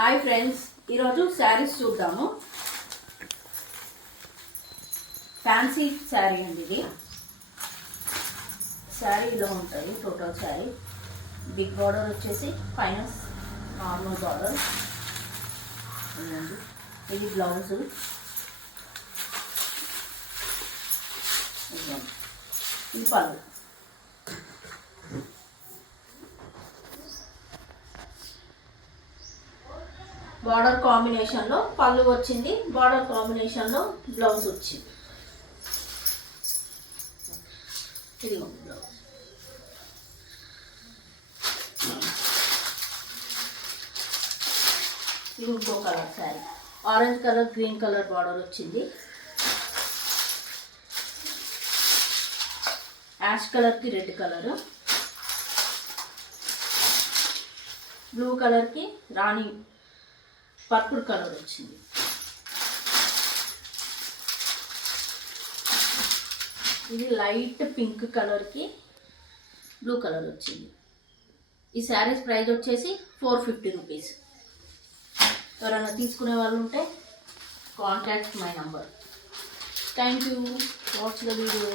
Hi friends, ఈరోజు శారీస్ చూద్దాము. ఫ్యాన్సీ శారీ అండి ఇది. శారీ ఇలా ఉంటుంది. టోటల్ శారీ బిగ్ బార్డర్ వచ్చేసి పైన నార్మల్ బార్డర్. ఇది బ్లౌజు. ఇది పళ్ళు. బార్డర్ కాంబినేషన్లో పళ్ళు వచ్చింది, బార్డర్ కాంబినేషన్లో బ్లౌజ్ వచ్చింది. ఇది బ్లౌజ్. ఇది ఇంకో కలర్ sari. Orange colour, green colour border వచ్చింది. యాష్ కలర్కి రెడ్ కలరు, బ్లూ కలర్కి రాణి పర్పుల్ కలర్ వచ్చింది. ఇది లైట్ పింక్ కలర్కి బ్లూ కలర్ వచ్చింది. ఈ శారీస్ ప్రైస్ వచ్చేసి 450 రూపీస్. ఎవరైనా తీసుకునే వాళ్ళు ఉంటే contact my number. Thank you. Watch the video.